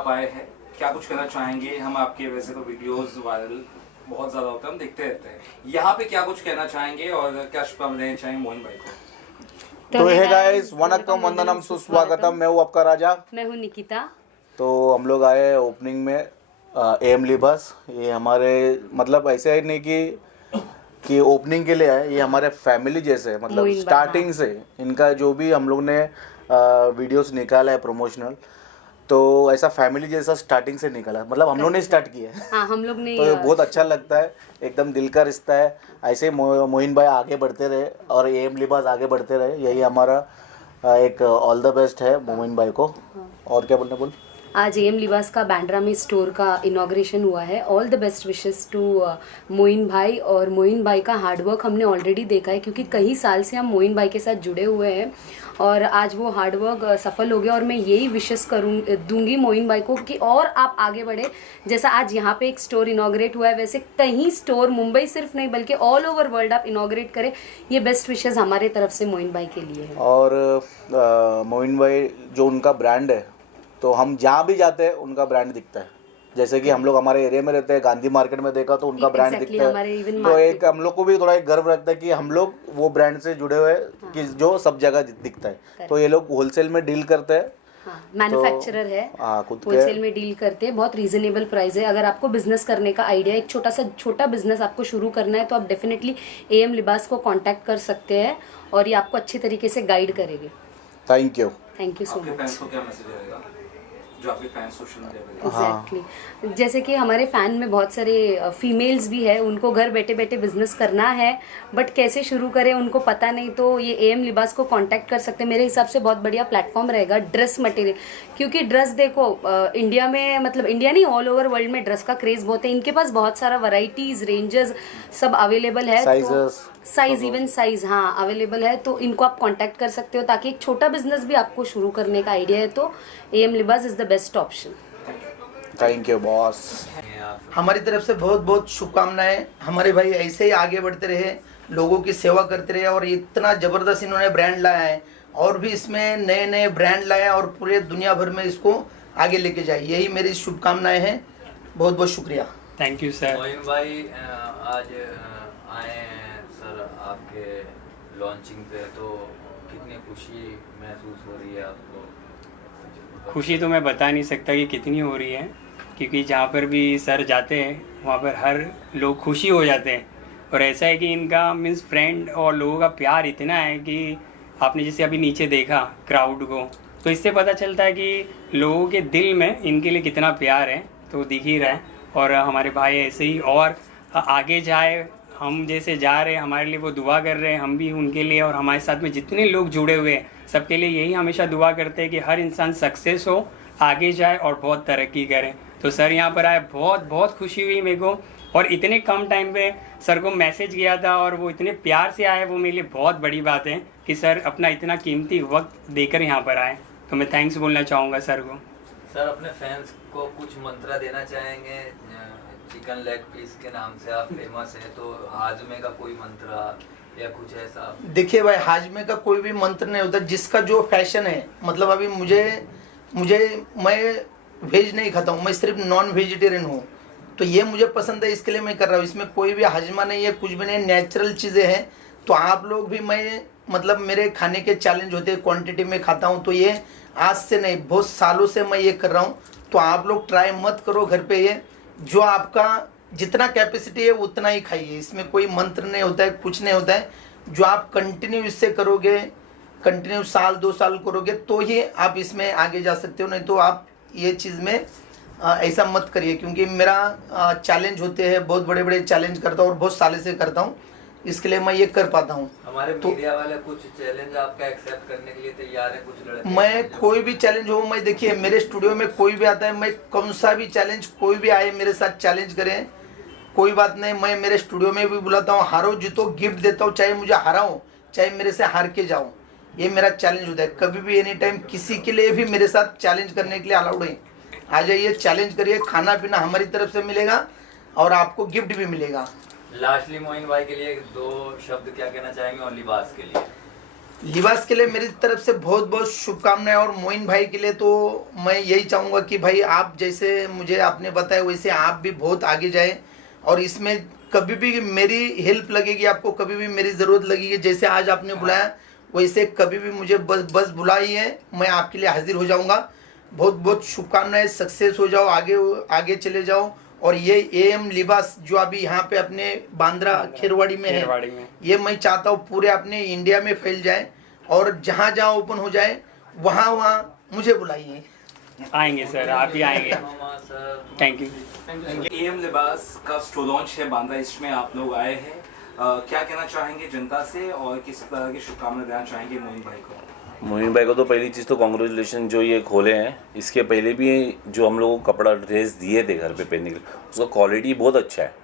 आप आए हैं, क्या कुछ कहना चाहेंगे? हम आपके वैसे तो वीडियोस वायरल बहुत ज़्यादा होते हैं, हम देखते रहते हैं, यहाँ पे क्या कुछ कहना चाहेंगे और क्या शुभकामनाएं देना चाहेंगे मोइन भाई को? तो हे गाइस, वनक्कम वंदनम सुस्वागतम। मैं हूँ आपका राजा। मैं हूँ निकिता। तो हम लोग आए ओपनिंग में एम लिबास। ये हमारे मतलब ऐसे ही नहीं कि ओपनिंग के लिए आए, ये हमारे फैमिली जैसे मतलब स्टार्टिंग से इनका जो भी हम लोग ने वीडियोस निकाला है प्रमोशनल, तो ऐसा फैमिली जैसा स्टार्टिंग से निकाला, मतलब हम लोग ने स्टार्ट किया है। हाँ, हम लोग ने। तो बहुत अच्छा लगता है, एकदम दिल का रिश्ता है। ऐसे मोइन भाई आगे बढ़ते रहे और एम लिबास आगे बढ़ते रहे, यही हमारा एक ऑल द बेस्ट है मोइन भाई को। और क्या बोल आज एम लिबास का बांद्रा में स्टोर का इनॉग्रेशन हुआ है। All the best wishes to Moin भाई। और मोइन भाई का हार्डवर्क हमने ऑलरेडी देखा है, क्योंकि कई साल से हम मोइन भाई के साथ जुड़े हुए हैं और आज वो हार्डवर्क सफल हो गया। और मैं यही विशेस दूंगी मोइन भाई को कि और आप आगे बढ़े। जैसा आज यहाँ पे एक स्टोर इनॉग्रेट हुआ है, वैसे कहीं स्टोर मुंबई सिर्फ नहीं बल्कि ऑल ओवर वर्ल्ड आप इनॉग्रेट करें। ये बेस्ट विशेस हमारे तरफ से मोइन भाई के लिए है। और मोइन भाई जो उनका ब्रांड है, तो हम जहाँ भी जाते हैं उनका ब्रांड दिखता है। जैसे कि हम लोग हमारे एरिया में रहते हैं, गांधी मार्केट में देखा तो उनका ब्रांड दिखता है। तो एक हम लोग को भी थोड़ा एक गर्व लगता है कि हम लोग वो ब्रांड से जुड़े हुए हैं कि जो सब जगह दिखता है। तो ये लोग होलसेल में डील करते हैं, मैन्युफैक्चरर है, खुद होलसेल में डील करते हैं। बहुत रीजनेबल प्राइस है। अगर आपको बिजनेस करने का आइडिया, एक छोटा बिजनेस आपको शुरू करना है, तो आप डेफिनेटली एम लिबास को कांटेक्ट कर सकते हैं और ये आपको अच्छी तरीके से गाइड करेंगे। Thank you so much. क्या मैसेज रहेगा जो आपके फैंस सोशल मीडिया पे? एग्जैक्टली जैसे कि हमारे फैन में बहुत सारे फीमेल्स भी है, उनको घर बैठे बैठे बिजनेस करना है बट कैसे शुरू करें उनको पता नहीं, तो ये एम लिबास को कांटेक्ट कर सकते हैं। मेरे हिसाब से बहुत बढ़िया प्लेटफॉर्म रहेगा ड्रेस मटेरियल, क्योंकि ड्रेस देखो इंडिया में, मतलब इंडिया नहीं ऑल ओवर वर्ल्ड में ड्रेस का क्रेज बहुत है। इनके पास बहुत सारा वैरायटीज, रेंजेस सब अवेलेबल है। साइज इवन साइज हाँ अवेलेबल है। तो इनको आप कांटेक्ट कर सकते हो, ताकि एक छोटा बिजनेस भी आपको शुरू करने का आइडिया है तो एम लिबास is the best option. Thank you boss. हमारी तरफ से बहुत बहुत शुभकामनाएं। हमारे भाई ऐसे ही आगे बढ़ते रहे, लोगों की सेवा करते रहे और इतना ज़बरदस्त इन्होंने ब्रांड लाया है और भी इसमें नए नए ब्रांड लाया और पूरे दुनिया भर में इसको आगे लेके जाए, यही मेरी शुभकामनाएं हैं। बहुत बहुत शुक्रिया। Thank you sir. मोइन भाई आज आए हैं सर आपके लॉन्चिंग पे, तो कितनी खुशी महसूस हो रही है आपको? खुशी तो मैं बता नहीं सकता कि कितनी हो रही है, क्योंकि जहाँ पर भी सर जाते हैं वहाँ पर हर लोग खुशी हो जाते हैं। और ऐसा है कि इनका मीन्स फ्रेंड और लोगों का प्यार इतना है कि आपने जैसे अभी नीचे देखा क्राउड को, तो इससे पता चलता है कि लोगों के दिल में इनके लिए कितना प्यार है, तो दिख ही रहा है। और हमारे भाई ऐसे ही और आगे जाए, हम जैसे जा रहे हैं हमारे लिए वो दुआ कर रहे हैं, हम भी उनके लिए और हमारे साथ में जितने लोग जुड़े हुए हैं सबके लिए यही हमेशा दुआ करते हैं कि हर इंसान सक्सेस हो, आगे जाए और बहुत तरक्की करे। तो सर यहाँ पर आए, बहुत बहुत खुशी हुई मेरे को। और इतने कम टाइम पे सर को मैसेज किया था और वो इतने प्यार से आए, वो मेरे लिए बहुत बड़ी बात है कि सर अपना इतना कीमती वक्त देकर यहाँ पर आए। तो मैं थैंक्स बोलना चाहूँगा सर को। सर अपने फैंस को कुछ मंत्र देना चाहेंगे? चिकन लेग पीस के नाम से आप फेमस हैं, तो हाजमे का कोई मंत्र या कुछ ऐसा? देखिए भाई, हाजमे का कोई भी मंत्र नहीं होता, जिसका जो फैशन है। मतलब अभी मैं वेज नहीं खाता हूँ, मैं सिर्फ नॉन वेजिटेरियन हूँ, तो ये मुझे पसंद है इसके लिए मैं कर रहा हूँ। इसमें कोई भी हाजमा नहीं है, कुछ भी नहीं, नेचुरल चीज़ें हैं। तो आप लोग भी, मैं मतलब मेरे खाने के चैलेंज होते हैं, क्वांटिटी में खाता हूँ, तो ये आज से नहीं बहुत सालों से मैं ये कर रहा हूँ। तो आप लोग ट्राई मत करो घर पे, ये जो आपका जितना कैपेसिटी है उतना ही खाइए। इसमें कोई मंत्र नहीं होता है, कुछ नहीं होता है। जो आप कंटिन्यू इससे करोगे, कंटिन्यू साल 2 साल करोगे तो ही आप इसमें आगे जा सकते हो, नहीं तो आप ये चीज़ में ऐसा मत करिए। क्योंकि मेरा चैलेंज होते हैं, बहुत बड़े बड़े चैलेंज करता हूँ और बहुत सालों से करता हूँ, इसके लिए मैं ये कर पाता हूँ। हमारे मीडिया वाले कुछ चैलेंज आपका एक्सेप्ट करने के लिए तैयार है? कुछ लड़के मैं कोई भी चैलेंज हो, मैं देखिए मेरे स्टूडियो में कोई भी आता है, मैं कौन सा भी चैलेंज, कोई भी आए मेरे साथ चैलेंज करें, कोई बात नहीं। मैं मेरे स्टूडियो में भी बुलाता हूँ, हारो जीतो गिफ्ट देता हूँ, चाहे मुझे हराओ चाहे मेरे से हार के जाओ, ये मेरा चैलेंज होता है। कभी भी एनी टाइम किसी के लिए भी मेरे साथ चैलेंज करने के लिए अलाउड है। आ जाइए, चैलेंज करिए, खाना पीना हमारी तरफ से मिलेगा और आपको गिफ्ट भी मिलेगा। लास्टली मोइन भाई के लिए 2 शब्द क्या कहना चाहेंगे और लिबास के लिए? लिबास के लिए मेरी तरफ से बहुत बहुत शुभकामनाएं। और मोइन भाई के लिए तो मैं यही चाहूँगा कि भाई आप जैसे मुझे आपने बताया वैसे आप भी बहुत आगे जाएं, और इसमें कभी भी मेरी हेल्प लगेगी, आपको कभी भी मेरी ज़रूरत लगेगी, जैसे आज आपने बुलाया वैसे कभी भी मुझे बस बुलाइए, मैं आपके लिए हाजिर हो जाऊँगा। बहुत बहुत शुभकामनाएं, सक्सेस हो जाओ, आगे आगे चले जाओ। और ये एएम लिबास जो अभी यहाँ पे अपने बांद्रा खेरवाड़ी में है, ये मैं चाहता हूँ पूरे अपने इंडिया में फैल जाए, और जहाँ जहाँ ओपन हो जाए वहाँ वहाँ मुझे बुलाइए। आएंगे सर, आप ही आएंगे। Thank you. एएम लिबास का स्टोर लॉन्च है बांद्रा ईस्ट में, आप लोग आए हैं, क्या कहना चाहेंगे जनता से और किस तरह की शुभकामनाएं देना चाहेंगे मोइन भाई को? मोइन भाई को तो पहली चीज़ तो कॉन्ग्रेचुलेशन जो ये खोले हैं। इसके पहले भी जो हम लोगों को कपड़ा ड्रेस दिए थे घर पे पहनने के लिए, उसका क्वालिटी बहुत अच्छा है,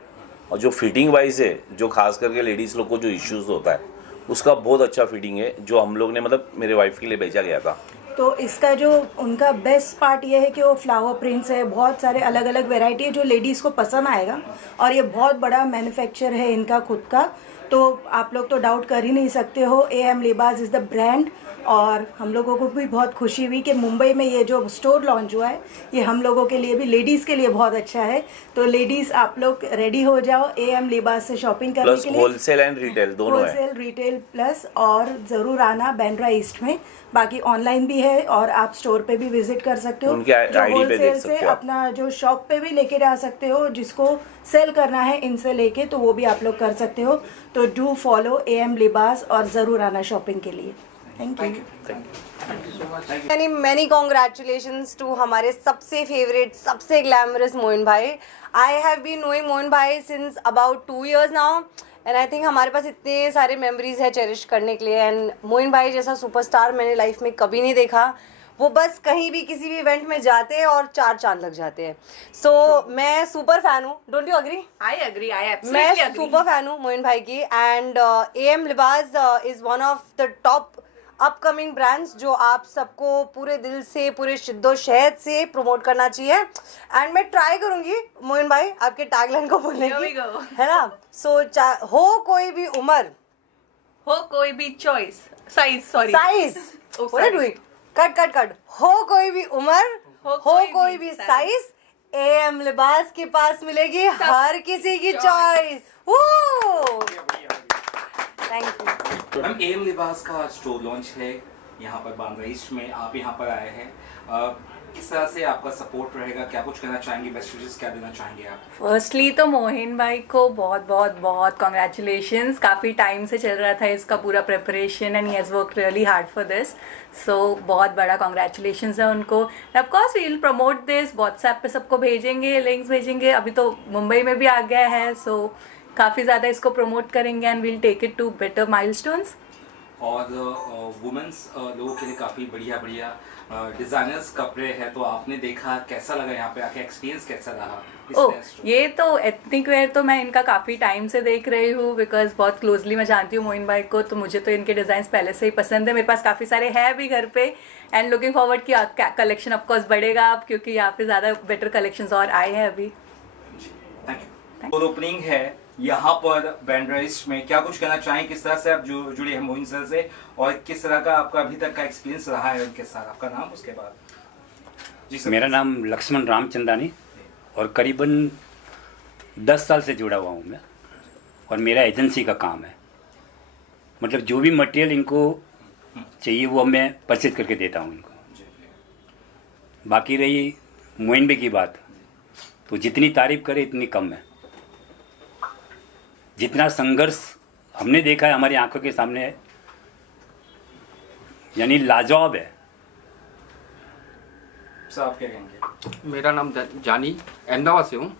और जो फिटिंग वाइज है, जो खास करके लेडीज़ लोग को जो इश्यूज़ होता है उसका बहुत अच्छा फिटिंग है, जो हम लोग ने मतलब मेरे वाइफ के लिए भेजा गया था। तो इसका जो उनका बेस्ट पार्ट ये है कि वो फ्लावर प्रिंट्स है, बहुत सारे अलग अलग वैरायटी है जो लेडीज़ को पसंद आएगा, और ये बहुत बड़ा मैन्युफैक्चर है इनका खुद का। तो आप लोग तो डाउट कर ही नहीं सकते हो, am Libaas is the brand. और हम लोगों को भी बहुत खुशी हुई कि मुंबई में ये जो स्टोर लॉन्च हुआ है ये हम लोगों के लिए भी, लेडीज़ के लिए बहुत अच्छा है। तो लेडीज़ आप लोग रेडी हो जाओ एएम लिबास से शॉपिंग करने के लिए। होलसेल एंड रिटेल दोनों है। होलसेल रिटेल प्लस, और ज़रूर आना बांद्रा ईस्ट में। बाकी ऑनलाइन भी है और आप स्टोर पे भी विजिट कर सकते हो। उनके आईडी पे देख सकते हो। अपना जो शॉप पे भी लेके जा सकते हो, जिसको सेल करना है इनसे लेके, तो वो भी आप लोग कर सकते हो। तो डू फॉलो एएम लिबास और ज़रूर आना शॉपिंग के लिए। Thank you. Many congratulations to हमारे सबसे फेवरेट, सबसे ग्लैमरस मोइन भाई। I have been knowing Moin भाई since about 2 years now, and I think हमारे पास इतने सारे मेमोरीज है चेरिश करने के लिए। एंड मोइन भाई जैसा सुपरस्टार मैंने लाइफ में कभी नहीं देखा। वो बस कहीं भी किसी भी इवेंट में जाते हैं और 4 चांद लग जाते हैं। सो मैं सुपर फैन हूँ, don't you agree? I agree, I मैं सुपर फैन हूँ मोइन भाई की। And AM Libaas is one of the top upcoming brands जो आप सबको पूरे दिल से, पूरे शिद्दो शहद से प्रमोट करना चाहिए। एंड मैं ट्राई करूंगी मोइन भाई आपके टैगलाइन को बोलने की, है ना? सो हो कोई भी उम्र, हो कोई भी चॉइस, साइज कट हो कोई भी उम्र, हो कोई भी साइज, एएम लिबास के पास मिलेगी हर किसी की choice. Thank you ma'am. Am लिबास का स्टोर लॉन्च है यहाँ पर बांद्रा ईस्ट में, आप यहाँ पर आए हैं, किस तरह से आपका सपोर्ट रहेगा, क्या कुछ कहना चाहेंगे, बेस्ट विशेस क्या देना चाहेंगे आप? फर्स्टली तो मोहिन भाई को बहुत बहुत बहुत कॉन्ग्रेचुलेशंस। काफ़ी टाइम से चल रहा था इसका पूरा preparation, and he has work really hard for this. So बहुत बड़ा कॉन्ग्रेचुलेशंस है उनको। Of course we will promote this, WhatsApp पे सबको भेजेंगे, लिंक्स भेजेंगे। अभी तो मुंबई में भी आ गया है, सो काफ़ी ज़्यादा इसको प्रमोट करेंगे and will take it to better milestones. और वुमेंस लोगों के लिए काफ़ी बढ़िया बढ़िया डिज़ाइनर्स कपड़े हैं, तो आपने देखा, कैसा लगा यहाँ पे आके, एक्सपीरियंस कैसा रहा? ये तो एथनिक वेयर तो मैं इनका काफ़ी टाइम से देख रही हूँ, बिकॉज बहुत क्लोजली मैं जानती हूँ मोइन भाई को, तो मुझे तो इनके डिज़ाइंस पहले से ही पसंद है। मेरे पास काफ़ी सारे हैं भी घर पे, एंड लुकिंग फॉरवर्ड कि कलेक्शन ऑफकोर्स बढ़ेगा अब, क्योंकि यहाँ पे ज़्यादा बेटर कलेक्शंस और आए हैं अभी। Thank you. ओपनिंग है यहाँ पर बांद्रा ईस्ट में, क्या कुछ कहना चाहें, किस तरह से आप जुड़े हैं मोइन सर से, और किस तरह का आपका अभी तक का एक्सपीरियंस रहा है उनके साथ? आपका नाम, उसके बाद? जी सर। मेरा नाम लक्ष्मण रामचंदानी, और करीबन 10 साल से जुड़ा हुआ हूँ मैं, और मेरा एजेंसी का काम है। मतलब जो भी मटेरियल इनको चाहिए वो मैं परचेज करके देता हूँ इनको। बाकी रही मोइन भाई की बात, तो जितनी तारीफ करे इतनी कम है। जितना संघर्ष हमने देखा है हमारी आंखों के सामने है, यानी लाजवाब है। सर आप क्या कहेंगे? मेरा नाम जानी, अहमदाबाद से हूँ।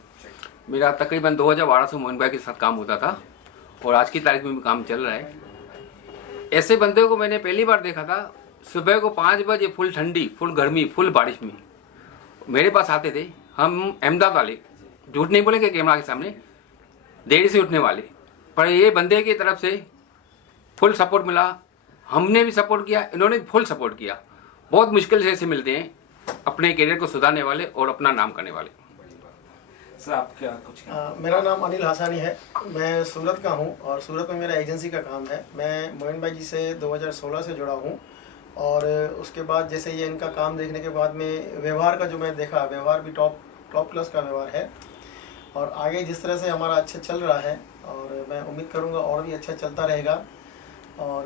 मेरा तकरीबन 2012 से मोइन भाई के साथ काम होता था, और आज की तारीख में भी काम चल रहा है। ऐसे बंदे को मैंने पहली बार देखा था, सुबह को 5 बजे फुल ठंडी, फुल गर्मी, फुल बारिश में मेरे पास आते थे। हम अहमदाबाद वाले, झूठ नहीं बोलेंगे कैमरा के सामने, देर से उठने वाले, पर ये बंदे की तरफ से फुल सपोर्ट मिला। हमने भी सपोर्ट किया, इन्होंने भी फुल सपोर्ट किया। बहुत मुश्किल से ऐसे मिलते हैं अपने करियर को सुधारने वाले और अपना नाम करने वाले। सर आप क्या कुछ मेरा नाम अनिल हासानी है, मैं सूरत का हूँ और सूरत में मेरा एजेंसी का काम है। मैं मोइन भाई जी से 2016 से जुड़ा हूँ और उसके बाद जैसे ये इनका काम देखने के बाद में व्यवहार का जो मैं देखा, व्यवहार भी टॉप क्लास का व्यवहार है और आगे जिस तरह से हमारा अच्छा चल रहा है और मैं उम्मीद करूँगा और भी अच्छा चलता रहेगा। और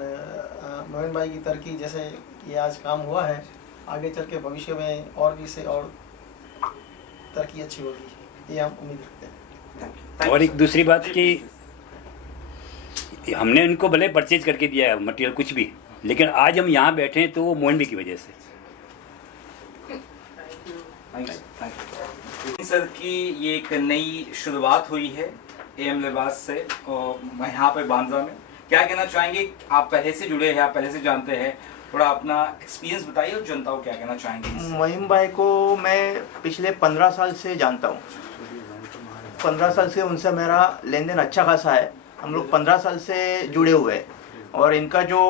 मोइन भाई की तरक्की जैसे ये आज काम हुआ है, आगे चल के भविष्य में और भी से और तरक्की अच्छी होगी, ये हम उम्मीद रखते हैं। और एक दूसरी बात कि हमने उनको भले परचेज करके दिया है मटेरियल कुछ भी, लेकिन आज हम यहाँ बैठे हैं तो वो मोइन भाई की वजह से। सर की ये एक नई शुरुआत हुई है AM लिबास से और यहाँ पे बांद्रा में, क्या कहना चाहेंगे? आप पहले से जुड़े हैं, आप पहले से जानते हैं, थोड़ा अपना एक्सपीरियंस बताइए और जनता को क्या कहना चाहेंगे? मोइन भाई को मैं पिछले 15 साल से जानता हूँ। 15 साल से उनसे मेरा लेन देन अच्छा खासा है। हम लोग 15 साल से जुड़े हुए हैं और इनका जो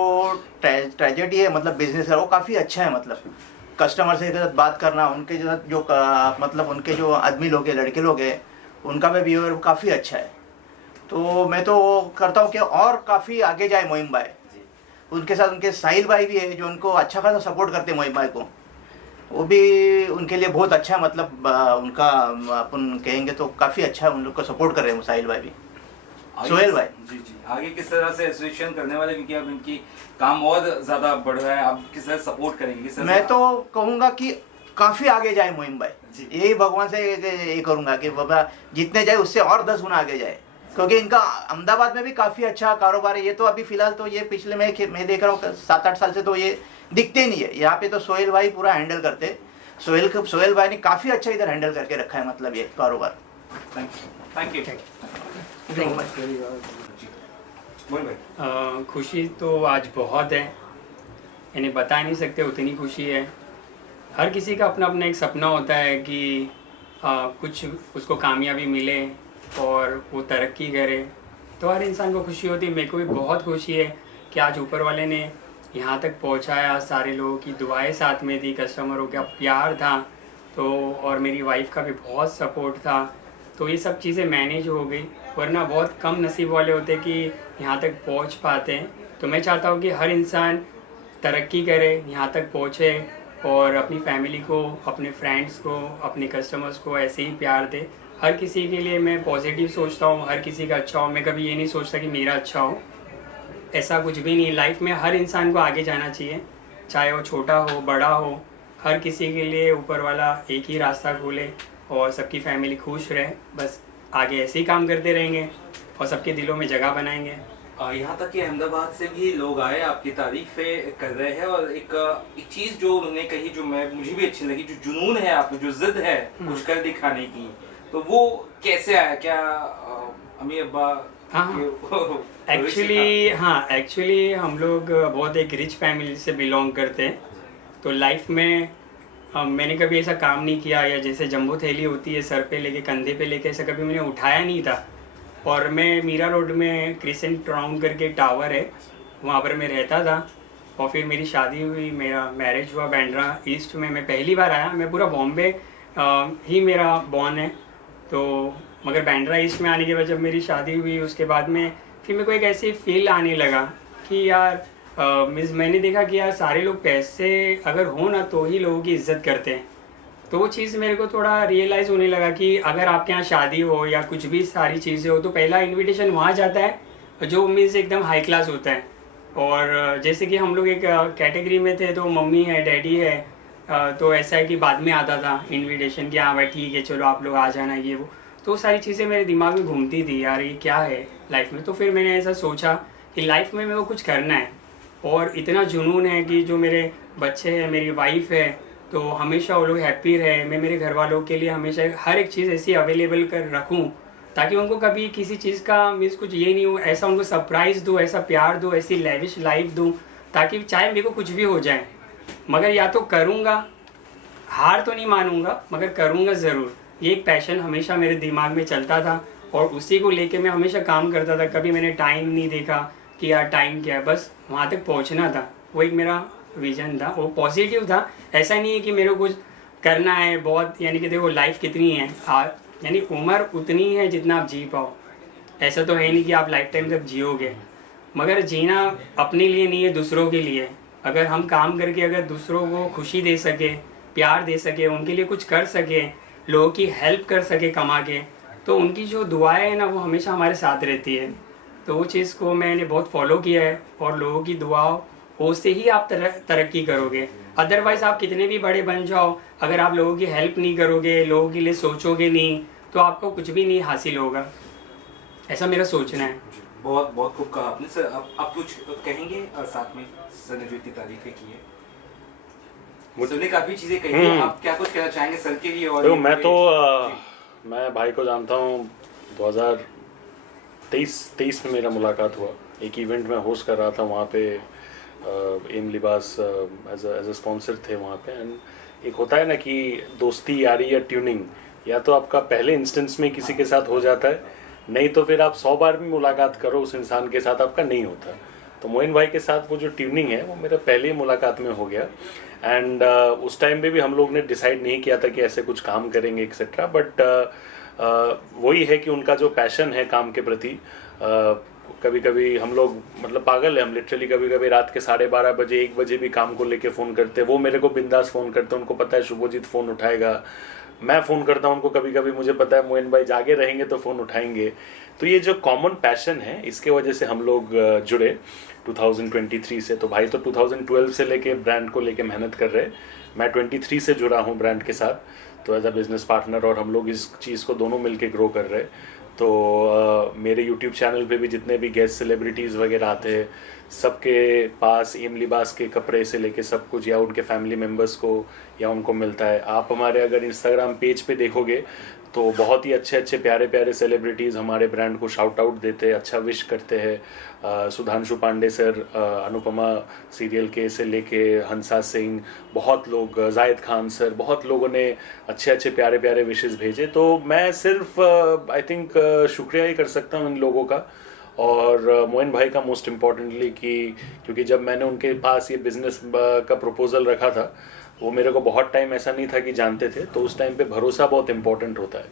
ट्रेजेडी है मतलब बिजनेस है वो काफ़ी अच्छा है। मतलब कस्टमर से साथ बात करना, उनके साथ जो मतलब उनके जो आदमी लोग हैं, लड़के लोग हैं, उनका भी बिहेवियर काफ़ी अच्छा है। तो मैं तो करता हूँ कि और काफ़ी आगे जाए मोइन भाई। उनके साथ उनके साहिल भाई भी है जो उनको अच्छा खासा सपोर्ट करते हैं मोइन भाई को, वो भी उनके लिए बहुत अच्छा है। मतलब उनका अपन कहेंगे तो काफ़ी अच्छा है, उन लोग को सपोर्ट कर रहे हैं साहिल भाई भी, सोहेल भाई। जी आगे किस तरह से एसोसिएशन करने वाले, क्योंकि अब इनकी काम और ज़्यादा बढ़ रहा है, आप किस तरह सपोर्ट करेंगे? किस तरह मैं तो कहूँगा कि काफ़ी आगे जाए मोइन भाई, यही भगवान से ये करूँगा कि बाबा जितने जाए उससे और 10 गुना आगे जाए, क्योंकि इनका अहमदाबाद में भी काफ़ी अच्छा कारोबार है। ये तो अभी फ़िलहाल तो ये पिछले मैं देख रहा हूँ 7-8 साल से तो ये दिखते नहीं है। यहाँ पे तो सोहेल भाई पूरा हैंडल करते, सोहेल भाई ने काफ़ी अच्छा इधर हैंडल करके रखा है मतलब ये कारोबार। Thank you. खुशी तो आज बहुत है, इन्हें बता नहीं सकते उतनी खुशी है। हर किसी का अपना अपना एक सपना होता है कि कुछ उसको कामयाबी मिले और वो तरक्की करे, तो हर इंसान को खुशी होती है। मेरे को भी बहुत खुशी है कि आज ऊपर वाले ने यहाँ तक पहुँचाया, सारे लोगों की दुआएं साथ में थी, कस्टमरों का प्यार था, तो और मेरी वाइफ का भी बहुत सपोर्ट था, तो ये सब चीज़ें मैनेज हो गई। वरना बहुत कम नसीब वाले होते कि यहाँ तक पहुँच पाते हैं। तो मैं चाहता हूँ कि हर इंसान तरक्की करे, यहाँ तक पहुँचे और अपनी फैमिली को, अपने फ्रेंड्स को, अपने कस्टमर्स को ऐसे ही प्यार दे। हर किसी के लिए मैं पॉजिटिव सोचता हूँ, हर किसी का अच्छा हो। मैं कभी ये नहीं सोचता कि मेरा अच्छा हो, ऐसा कुछ भी नहीं। लाइफ में हर इंसान को आगे जाना चाहिए, चाहे वो छोटा हो बड़ा हो, हर किसी के लिए ऊपर वाला एक ही रास्ता खोले और सबकी फैमिली खुश रहे। बस आगे ऐसे ही काम करते रहेंगे और सबके दिलों में जगह बनाएंगे। यहाँ तक कि अहमदाबाद से भी लोग आए, आपकी तारीफें कर रहे हैं और एक चीज़ जो उन्होंने कही जो मुझे भी अच्छी लगी, जो जुनून है आप में, जो जिद है कुछ कर दिखाने की, तो वो कैसे आया? क्या अम्मी अब्बा? एक्चुअली हम लोग बहुत एक रिच फैमिली से बिलोंग करते हैं। तो लाइफ में मैंने कभी ऐसा काम नहीं किया, या जैसे जंबो थैली होती है सर पे लेके, कंधे पे लेके, ऐसा कभी मैंने उठाया नहीं था। और मैं मीरा रोड में क्रिसेंट टाउन करके टावर है, वहाँ पर मैं रहता था। और फिर मेरी शादी हुई, मेरा मैरिज हुआ बांद्रा ईस्ट में। मैं पहली बार आया, मैं पूरा बॉम्बे ही मेरा बॉर्न है, तो मगर बांद्रा ईस्ट में आने के बाद जब मेरी शादी हुई, उसके बाद में फिर मेरे को एक ऐसी फील आने लगा कि यार मैंने देखा कि यार सारे लोग पैसे अगर हो ना तो ही लोगों की इज्जत करते हैं। तो वो चीज़ मेरे को थोड़ा रियलाइज़ होने लगा कि अगर आपके यहाँ शादी हो या कुछ भी सारी चीज़ें हो तो पहला इनविटेशन वहाँ जाता है जो मीन्स एकदम हाई क्लास होता है। और जैसे कि हम लोग एक कैटेगरी में थे, तो मम्मी है, डैडी है, तो ऐसा है कि बाद में आता था इनविटेशन कि हाँ भाई ठीक है चलो आप लोग आ जाना, ये वो। तो सारी चीज़ें मेरे दिमाग में घूमती थी, यार ये क्या है लाइफ में। तो फिर मैंने ऐसा सोचा कि लाइफ में मेरे को कुछ करना है, और इतना जुनून है कि जो मेरे बच्चे हैं, मेरी वाइफ है, तो हमेशा वो लोग हैप्पी रहे। मैं मेरे घर वालों के लिए हमेशा हर एक चीज़ ऐसी अवेलेबल कर रखूं ताकि उनको कभी किसी चीज़ का मीन्स कुछ ये नहीं हो, ऐसा उनको सरप्राइज़ दूँ, ऐसा प्यार दूँ, ऐसी लेविश लाइफ दूँ, ताकि चाहे मेरे को कुछ भी हो जाए मगर या तो करूँगा, हार तो नहीं मानूंगा मगर करूँगा ज़रूर। ये एक पैशन हमेशा मेरे दिमाग में चलता था और उसी को लेके मैं हमेशा काम करता था। कभी मैंने टाइम नहीं देखा कि यार टाइम क्या है, बस वहाँ तक पहुँचना था। वो एक मेरा विजन था, वो पॉजिटिव था। ऐसा नहीं है कि मेरे को कुछ करना है बहुत, यानी कि देखो लाइफ कितनी है, यानी उम्र उतनी है जितना आप जी पाओ। ऐसा तो है नहीं कि आप लाइफ टाइम तक जियोगे, मगर जीना अपने लिए नहीं है, दूसरों के लिए। अगर हम काम करके अगर दूसरों को खुशी दे सके, प्यार दे सके, उनके लिए कुछ कर सके, लोगों की हेल्प कर सके कमा के, तो उनकी जो दुआएं हैं ना वो हमेशा हमारे साथ रहती है। तो वो चीज़ को मैंने बहुत फॉलो किया है, और लोगों की दुआओं से ही आप तरक्की करोगे। अदरवाइज़ आप कितने भी बड़े बन जाओ, अगर आप लोगों की हेल्प नहीं करोगे, लोगों के लिए सोचोगे नहीं, तो आपको कुछ भी नहीं हासिल होगा। ऐसा मेरा सोचना है। बहुत बहुत खूब कहा आपने सर। आप कुछ कहेंगे और साथ में सर ने जो इतनी तारीफें की है, सर ने काफ़ी चीज़ें कही है, आप क्या कुछ कहना चाहेंगे सर के लिए? और मैं भाई को जानता हूँ 2023 में मेरा मुलाकात हुआ। एक इवेंट में होस्ट कर रहा था वहाँ पे, एम लिबास एज अ स्पॉन्सर थे वहाँ पे। एंड एक होता है ना कि दोस्ती यारी या ट्यूनिंग, या तो आपका पहले इंस्टेंस में किसी के साथ हो जाता है, नहीं तो फिर आप 100 बार भी मुलाकात करो उस इंसान के साथ आपका नहीं होता। तो मोइन भाई के साथ वो जो ट्यूनिंग है वो मेरा पहले मुलाकात में हो गया। एंड उस टाइम पे भी हम लोग ने डिसाइड नहीं किया था कि ऐसे कुछ काम करेंगे एक्सेट्रा, बट वही है कि उनका जो पैशन है काम के प्रति, कभी कभी हम लोग मतलब पागल है, हम लिटरली कभी कभी रात के 12:30 बजे 1 बजे भी काम को लेके फ़ोन करते हैं। वो मेरे को बिंदास फ़ोन करते हैं, उनको पता है शुभजीत फ़ोन उठाएगा। मैं फ़ोन करता हूँ उनको, कभी कभी मुझे पता है मोइन भाई जागे रहेंगे तो फ़ोन उठाएंगे। तो ये जो कॉमन पैशन है, इसके वजह से हम लोग जुड़े 2023 से। तो भाई तो 2012 से लेके ब्रांड को लेके मेहनत कर रहे हैं, मैं 23 से जुड़ा हूँ ब्रांड के साथ, तो एज अ बिजनेस पार्टनर, और हम लोग इस चीज़ को दोनों मिलके ग्रो कर रहे हैं। तो मेरे यूट्यूब चैनल पे भी जितने भी गेस्ट सेलिब्रिटीज़ वगैरह आते हैं, सबके पास एम लिबास के कपड़े से लेके सब कुछ या उनके फैमिली मेम्बर्स को या उनको मिलता है। आप हमारे अगर इंस्टाग्राम पेज पे देखोगे तो बहुत ही अच्छे अच्छे प्यारे प्यारे सेलिब्रिटीज़ हमारे ब्रांड को शाउट आउट देते हैं, अच्छा विश करते हैं। सुधांशु पांडे सर, अनुपमा सीरियल के से लेके हंसा सिंह, बहुत लोग, जायद खान सर, बहुत लोगों ने अच्छे अच्छे प्यारे प्यारे विशेस भेजे। तो मैं सिर्फ आई थिंक शुक्रिया ही कर सकता हूँ इन लोगों का, और मोइन भाई का मोस्ट इम्पॉर्टेंटली, कि क्योंकि जब मैंने उनके पास ये बिज़नेस का प्रपोज़ल रखा था, वो मेरे को बहुत टाइम ऐसा नहीं था कि जानते थे, तो उस टाइम पे भरोसा बहुत इंपॉर्टेंट होता है।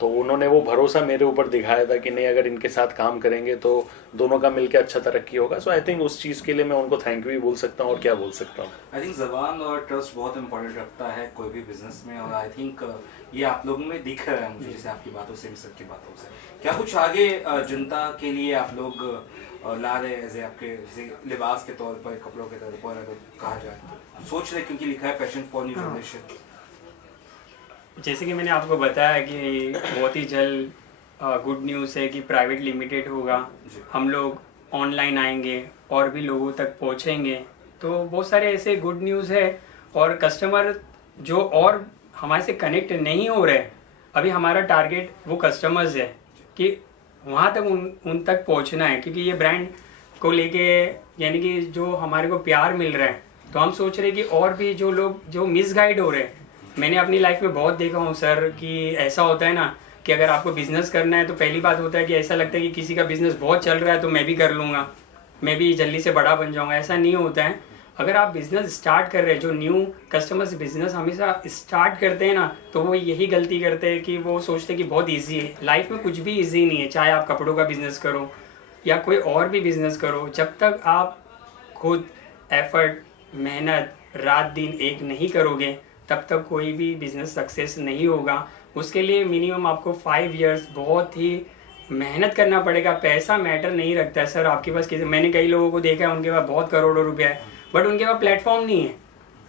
तो उन्होंने वो भरोसा मेरे ऊपर दिखाया था कि नहीं, अगर इनके साथ काम करेंगे तो दोनों का मिलकर अच्छा तरक्की होगा। सो आई थिंक उस चीज़ के लिए मैं उनको थैंक यू भी बोल सकता हूँ, और क्या बोल सकता हूँ। आई थिंक ज़बान और ट्रस्ट बहुत इंपॉर्टेंट रखता है कोई भी बिजनेस में, और आई थिंक ये आप लोगों में दिख रहा है मुझे, जैसे आपकी बातों से, सर की बातों से। क्या कुछ आगे जनता के लिए आप लोग ला रहे हैं, जैसे आपके जैसे लिबास के तौर पर, कपड़ों के तौर पर अगर कहा जाए, सोच रहे, क्योंकि लिखा है पैशन फॉर न्यू जनरेशन। जैसे कि मैंने आपको बताया कि बहुत ही जल्द गुड न्यूज़ है कि प्राइवेट लिमिटेड होगा, हम लोग ऑनलाइन आएंगे और भी लोगों तक पहुंचेंगे। तो बहुत सारे ऐसे गुड न्यूज़ है, और कस्टमर जो और हमारे से कनेक्ट नहीं हो रहे, अभी हमारा टारगेट वो कस्टमर्स है कि वहाँ तक उन तक पहुँचना है। क्योंकि ये ब्रांड को लेके यानी कि जो हमारे को प्यार मिल रहा है, तो हम सोच रहे हैं कि और भी जो लोग जो मिसगाइड हो रहे हैं, मैंने अपनी लाइफ में बहुत देखा हूँ सर कि ऐसा होता है ना कि अगर आपको बिज़नेस करना है तो पहली बात होता है कि ऐसा लगता है कि किसी का बिज़नेस बहुत चल रहा है तो मैं भी कर लूँगा, मैं भी जल्दी से बड़ा बन जाऊँगा। ऐसा नहीं होता है। अगर आप बिज़नेस स्टार्ट कर रहे हैं, जो न्यू कस्टमर्स बिज़नेस हमेशा स्टार्ट करते हैं ना, तो वो यही गलती करते हैं कि वो सोचते हैं कि बहुत ईजी है। लाइफ में कुछ भी ईजी नहीं है, चाहे आप कपड़ों का बिज़नेस करो या कोई और भी बिज़नेस करो। जब तक आप खुद एफर्ट, मेहनत, रात दिन एक नहीं करोगे, तब तक कोई भी बिज़नेस सक्सेस नहीं होगा। उसके लिए मिनिमम आपको 5 इयर्स बहुत ही मेहनत करना पड़ेगा। पैसा मैटर नहीं रखता है सर आपके पास। मैंने कई लोगों को देखा है, उनके पास बहुत करोड़ों रुपया है, बट उनके पास प्लेटफॉर्म नहीं है,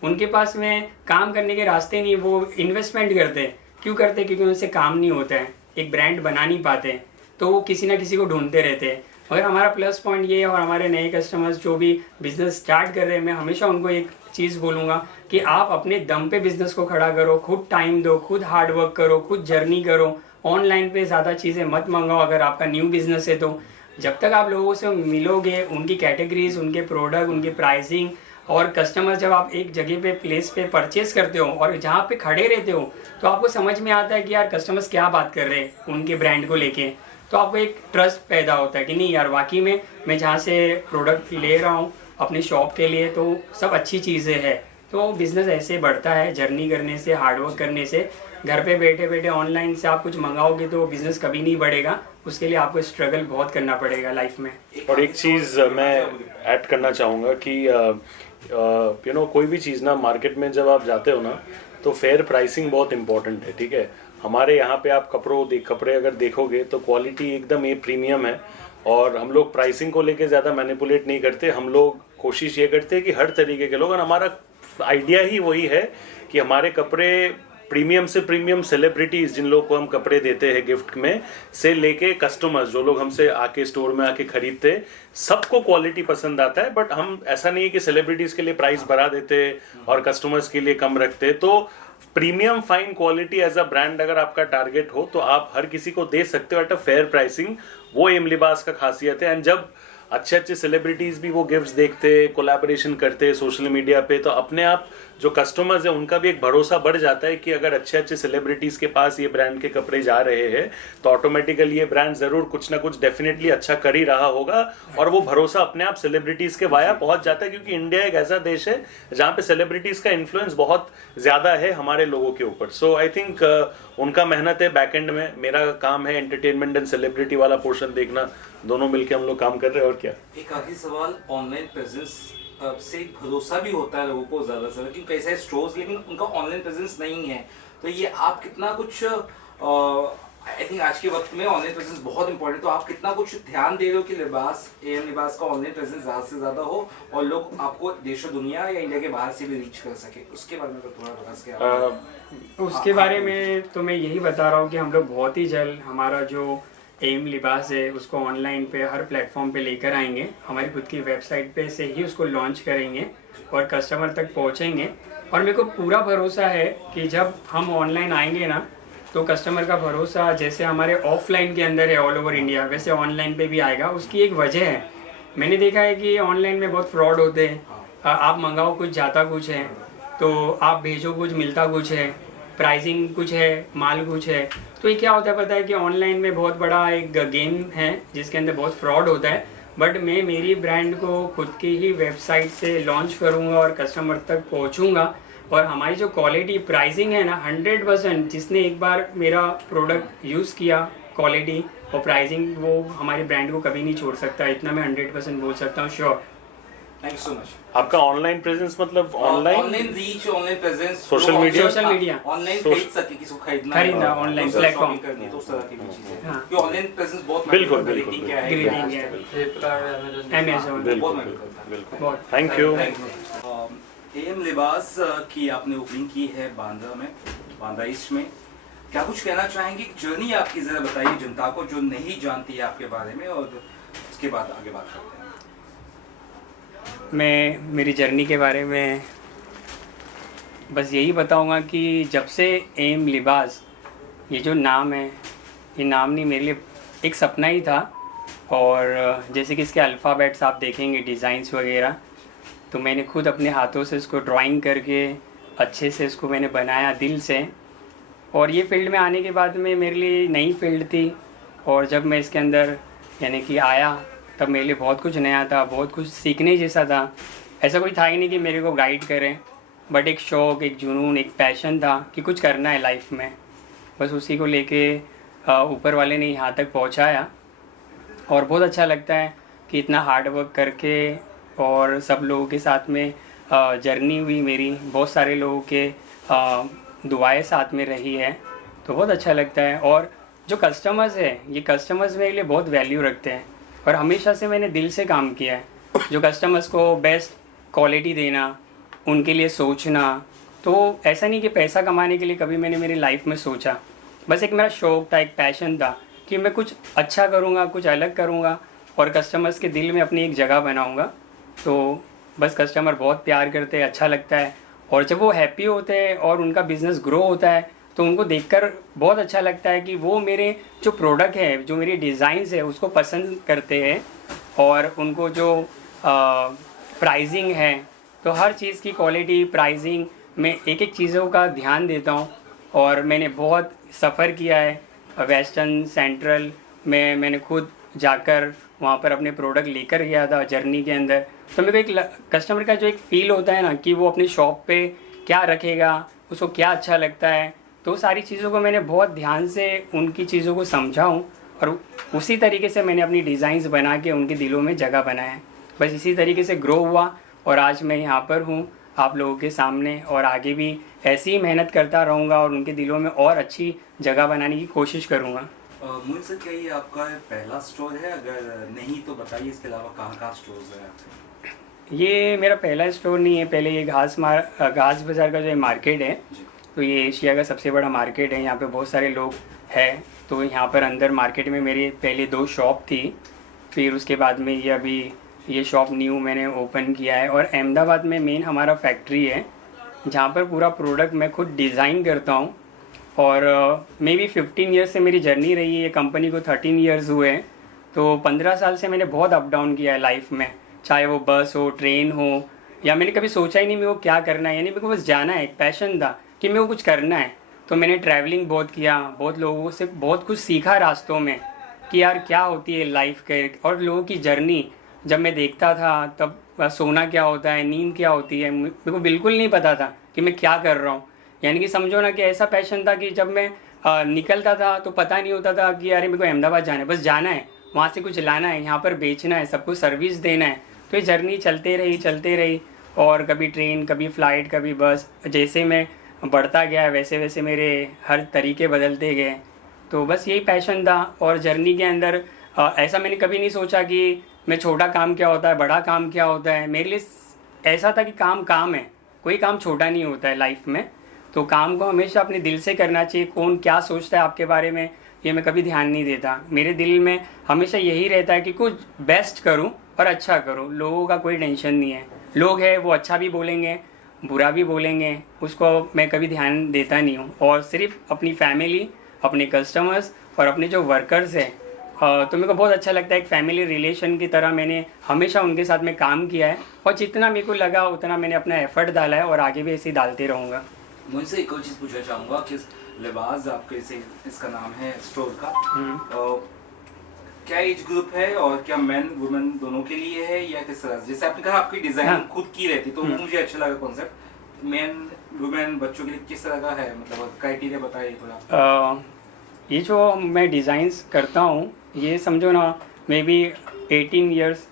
उनके पास में काम करने के रास्ते नहीं है। वो इन्वेस्टमेंट करते हैं, क्यों करते हैं? क्योंकि उनसे काम नहीं होता है, एक ब्रांड बना नहीं पाते, तो वो किसी ना किसी को ढूंढते रहते हैं। मगर हमारा प्लस पॉइंट ये है, और हमारे नए कस्टमर्स जो भी बिज़नेस स्टार्ट कर रहे हैं, मैं हमेशा उनको एक चीज़ बोलूँगा कि आप अपने दम पे बिज़नेस को खड़ा करो, खुद टाइम दो, खुद हार्ड वर्क करो, खुद जर्नी करो। ऑनलाइन पे ज़्यादा चीज़ें मत मंगाओ अगर आपका न्यू बिज़नेस है तो। जब तक आप लोगों से मिलोगे, उनकी कैटेगरीज, उनके प्रोडक्ट, उनकी प्राइसिंग, और कस्टमर जब आप एक जगह पे प्लेस पे परचेस करते हो और जहाँ पे खड़े रहते हो, तो आपको समझ में आता है कि यार कस्टमर्स क्या बात कर रहे हैं उनके ब्रांड को लेके। तो आपको एक ट्रस्ट पैदा होता है कि नहीं यार, वाकई में मैं जहाँ से प्रोडक्ट ले रहा हूँ अपने शॉप के लिए, तो सब अच्छी चीज़ें हैं। तो बिज़नेस ऐसे बढ़ता है, जर्नी करने से, हार्डवर्क करने से। घर पे बैठे बैठे ऑनलाइन से आप कुछ मंगाओगे तो बिजनेस कभी नहीं बढ़ेगा, उसके लिए आपको स्ट्रगल बहुत करना पड़ेगा लाइफ में। और एक चीज़ मैं ऐड करना चाहूँगा कि यू नो कोई भी चीज़ ना मार्केट में जब आप जाते हो ना तो फेयर प्राइसिंग बहुत इंपॉर्टेंट है, ठीक है। हमारे यहाँ पे आप कपड़े अगर देखोगे तो क्वालिटी एकदम ए प्रीमियम है, और हम लोग प्राइसिंग को लेके ज़्यादा मैनिपुलेट नहीं करते। हम लोग कोशिश ये करते हैं कि हर तरीके के लोग, और हमारा आइडिया ही वही है कि हमारे कपड़े प्रीमियम से प्रीमियम सेलिब्रिटीज़ जिन लोग को हम कपड़े देते हैं गिफ्ट में से लेके कस्टमर्स जो लोग हमसे आके स्टोर में आके खरीदते, सबको क्वालिटी पसंद आता है। बट हम ऐसा नहीं है कि सेलिब्रिटीज़ के लिए प्राइस बढ़ा देते और कस्टमर्स के लिए कम रखते। तो premium fine quality as a brand अगर आपका टारगेट हो तो आप हर किसी को दे सकते हो एट अ फेयर प्राइसिंग। वो एम लिबास का खासियत है। एंड जब अच्छे अच्छे सेलिब्रिटीज़ भी वो गिफ्ट्स देखते, कोलैबोरेशन करते सोशल मीडिया पे, तो अपने आप जो कस्टमर्स है उनका भी एक भरोसा बढ़ जाता है कि अगर अच्छे अच्छे सेलिब्रिटीज़ के पास ये ब्रांड के कपड़े जा रहे हैं तो ऑटोमेटिकली ये ब्रांड ज़रूर कुछ ना कुछ डेफिनेटली अच्छा कर ही रहा होगा, और वो भरोसा अपने आप सेलिब्रिटीज़ के वाया पहुंच जाता है। क्योंकि इंडिया एक ऐसा देश है जहाँ पे सेलिब्रिटीज़ का इन्फ्लुएंस बहुत ज़्यादा है हमारे लोगों के ऊपर। सो आई थिंक उनका मेहनत है बैक एंड में, मेरा काम है एंटरटेनमेंट एंड सेलिब्रिटी वाला पोर्शन देखना। दोनों मिलके हम लोग काम कर रहे हैं। और क्या, एक आखिरी सवाल, ऑनलाइन प्रेजेंस से एक भरोसा भी होता है लोगों को ज़्यादा से ज़्यादा, क्योंकि कैसे है स्टोर्स लेकिन उनका ऑनलाइन प्रेजेंस नहीं है, तो ये आप कितना कुछ आई थिंक आज के वक्त में ऑनलाइन प्रेजेंस बहुत इंपॉर्टेंट, तो आप कितना कुछ ध्यान दे रहे हो कि एम लिबास का ऑनलाइन प्रेजेंस ज़्यादा से ज़्यादा हो और लोग आपको देशों दुनिया या इंडिया के बाहर से भी रीच कर सके, उसके बारे में थोड़ा बता सके? उसके बारे में तो मैं यही बता रहा हूँ कि हम लोग बहुत ही जल्द हमारा जो एम लिबास है उसको ऑनलाइन पे हर प्लेटफॉर्म पे लेकर आएंगे। हमारी खुद की वेबसाइट पे से ही उसको लॉन्च करेंगे और कस्टमर तक पहुँचेंगे। और मेरे को पूरा भरोसा है कि जब हम ऑनलाइन आएंगे ना तो कस्टमर का भरोसा जैसे हमारे ऑफलाइन के अंदर है ऑल ओवर इंडिया, वैसे ऑनलाइन पे भी आएगा। उसकी एक वजह है, मैंने देखा है कि ऑनलाइन में बहुत फ्रॉड होते हैं। आप मंगाओ कुछ जाता कुछ है, तो आप भेजो कुछ मिलता कुछ है, प्राइसिंग कुछ है, माल कुछ है। तो ये क्या होता है पता है कि ऑनलाइन में बहुत बड़ा एक गेम है जिसके अंदर बहुत फ्रॉड होता है। बट मैं मेरी ब्रांड को खुद की ही वेबसाइट से लॉन्च करूँगा और कस्टमर तक पहुँचूँगा। और हमारी जो क्वालिटी प्राइसिंग है ना 100%, जिसने एक बार मेरा प्रोडक्ट यूज़ किया क्वालिटी और प्राइसिंग, वो हमारी ब्रांड को कभी नहीं छोड़ सकता। इतना मैं 100% बोल सकता हूँ, sure. Thank you so much. आपका ऑनलाइन प्रेजेंस मतलब online reach, online presence, social media online खरीद सके, किसी को खरीदना ऑनलाइन प्लेटफॉर्म करनी, तो उस तरह की चीजें हैं कि ऑनलाइन प्रेजेंस बहुत बिल्कुल ग्रीटिंग क्या है, अमेज़न, बिल्कुल। Thank you. एम लिबास की आपने ओपनिंग की है बांद्रा में, बांद्रा ईस्ट में, क्या कुछ कहना चाहेंगे? जर्नी आपकी जरा बताइए जनता को जो नहीं जानती है आपके बारे में, और उसके बाद आगे बात करते हैं। मैं मेरी जर्नी के बारे में बस यही बताऊंगा कि जब से एम लिबास ये जो नाम है, ये नाम नहीं, मेरे लिए एक सपना ही था। और जैसे कि इसके अल्फ़ाबेट्स आप देखेंगे, डिज़ाइंस वगैरह, तो मैंने खुद अपने हाथों से इसको ड्राइंग करके अच्छे से इसको मैंने बनाया दिल से। और ये फील्ड में आने के बाद में मेरे लिए नई फील्ड थी, और जब मैं इसके अंदर यानी कि आया तब मेरे लिए बहुत कुछ नया था, बहुत कुछ सीखने जैसा था। ऐसा कोई था ही नहीं कि मेरे को गाइड करें, बट एक शौक़, एक जुनून, एक पैशन था कि कुछ करना है लाइफ में। बस उसी को लेके ऊपर वाले ने यहाँ तक पहुँचाया। और बहुत अच्छा लगता है कि इतना हार्ड वर्क करके और सब लोगों के साथ में जर्नी हुई मेरी, बहुत सारे लोगों के दुआएं साथ में रही है, तो बहुत अच्छा लगता है। और जो कस्टमर्स है, ये कस्टमर्स मेरे लिए बहुत वैल्यू रखते हैं, और हमेशा से मैंने दिल से काम किया है। जो कस्टमर्स को बेस्ट क्वालिटी देना, उनके लिए सोचना, तो ऐसा नहीं कि पैसा कमाने के लिए कभी मैंने मेरी लाइफ में सोचा। बस एक मेरा शौक़ था, एक पैशन था कि मैं कुछ अच्छा करूँगा, कुछ अलग करूँगा और कस्टमर्स के दिल में अपनी एक जगह बनाऊँगा। तो बस कस्टमर बहुत प्यार करते हैं, अच्छा लगता है। और जब वो हैप्पी होते हैं और उनका बिज़नेस ग्रो होता है तो उनको देखकर बहुत अच्छा लगता है कि वो मेरे जो प्रोडक्ट है, जो मेरी डिज़ाइंस है, उसको पसंद करते हैं। और उनको जो प्राइसिंग है, तो हर चीज़ की क्वालिटी, प्राइसिंग में एक एक चीज़ों का ध्यान देता हूँ। और मैंने बहुत सफ़र किया है वेस्टर्न, सेंट्रल में, मैंने खुद जाकर वहाँ पर अपने प्रोडक्ट लेकर गया था जर्नी के अंदर। तो मेरे को एक कस्टमर का जो एक फ़ील होता है ना कि वो अपनी शॉप पे क्या रखेगा, उसको क्या अच्छा लगता है, तो सारी चीज़ों को मैंने बहुत ध्यान से उनकी चीज़ों को समझा हूँ और उसी तरीके से मैंने अपनी डिज़ाइंस बना के उनके दिलों में जगह बनाया है। बस इसी तरीके से ग्रो हुआ और आज मैं यहाँ पर हूँ आप लोगों के सामने, और आगे भी ऐसी ही मेहनत करता रहूँगा और उनके दिलों में और अच्छी जगह बनाने की कोशिश करूँगा। मोइन सर, क्या ये आपका पहला स्टोर है? अगर नहीं तो बताइए, इसके अलावा कहाँ कहाँ स्टोर्स हैं आपके? ये मेरा पहला स्टोर नहीं है। पहले ये घास बाज़ार का जो मार्केट है, तो ये एशिया का सबसे बड़ा मार्केट है। यहाँ पे बहुत सारे लोग हैं। तो यहाँ पर अंदर मार्केट में मेरी पहले 2 शॉप थी, फिर उसके बाद में ये अभी ये शॉप न्यू मैंने ओपन किया है। और अहमदाबाद में मेन हमारा फैक्ट्री है जहाँ पर पूरा प्रोडक्ट मैं खुद डिज़ाइन करता हूँ। और मे बी 15 ईयर्स से मेरी जर्नी रही है। ये कंपनी को 13 ईयर्स हुए हैं। तो 15 साल से मैंने बहुत अप डाउन किया है लाइफ में, चाहे वो बस हो, ट्रेन हो, या मैंने कभी सोचा ही नहीं मेरे को क्या करना है। यानी मेरे को बस जाना है, एक पैशन था कि मेरे को कुछ करना है। तो मैंने ट्रैवलिंग बहुत किया, बहुत लोगों से बहुत कुछ सीखा रास्तों में कि यार क्या होती है लाइफ के, और लोगों की जर्नी जब मैं देखता था तब सोना क्या होता है, नींद क्या होती है, मेरे को बिल्कुल नहीं पता था कि मैं क्या कर रहा हूँ। यानी कि समझो ना कि ऐसा पैशन था कि जब मैं निकलता था तो पता नहीं होता था कि यार मेरे को अहमदाबाद जाना है, बस जाना है, वहाँ से कुछ लाना है, यहाँ पर बेचना है, सबको सर्विस देना है। तो ये जर्नी चलते रही और कभी ट्रेन, कभी फ़्लाइट, कभी बस। जैसे मैं बढ़ता गया वैसे वैसे मेरे हर तरीके बदलते गए। तो बस यही पैशन था। और जर्नी के अंदर ऐसा मैंने कभी नहीं सोचा कि मैं छोटा काम क्या होता है, बड़ा काम क्या होता है। मेरे लिए ऐसा था कि काम काम है, कोई काम छोटा नहीं होता है लाइफ में। तो काम को हमेशा अपने दिल से करना चाहिए। कौन क्या सोचता है आपके बारे में ये मैं कभी ध्यान नहीं देता। मेरे दिल में हमेशा यही रहता है कि कुछ बेस्ट करूं और अच्छा करूं। लोगों का कोई टेंशन नहीं है। लोग हैं वो अच्छा भी बोलेंगे, बुरा भी बोलेंगे, उसको मैं कभी ध्यान देता नहीं हूँ। और सिर्फ अपनी फैमिली, अपने कस्टमर्स और अपने जो वर्कर्स हैं, तो मेरे को बहुत अच्छा लगता है। एक फैमिली रिलेशन की तरह मैंने हमेशा उनके साथ में काम किया है और जितना मेरे को लगा उतना मैंने अपना एफर्ट डाला है और आगे भी ऐसे ही डालते रहूँगा। मुझसे एक और चीज़ पूछना चाहूँगा कि लिबास आपके से इसका नाम है स्टोर का, क्या एज ग्रुप है और क्या मेन वुमेन दोनों के लिए है या किस तरह? जैसे आपने कहा आपकी डिजाइन खुद की रहती, तो मुझे अच्छा लगा कॉन्सेप्ट। मेन वुमेन बच्चों के लिए किस तरह का है, मतलब क्राइटेरिया बताइए थोड़ा। ये जो मैं डिज़ाइंस करता हूँ ये समझो ना मे बी 18 ईयर्स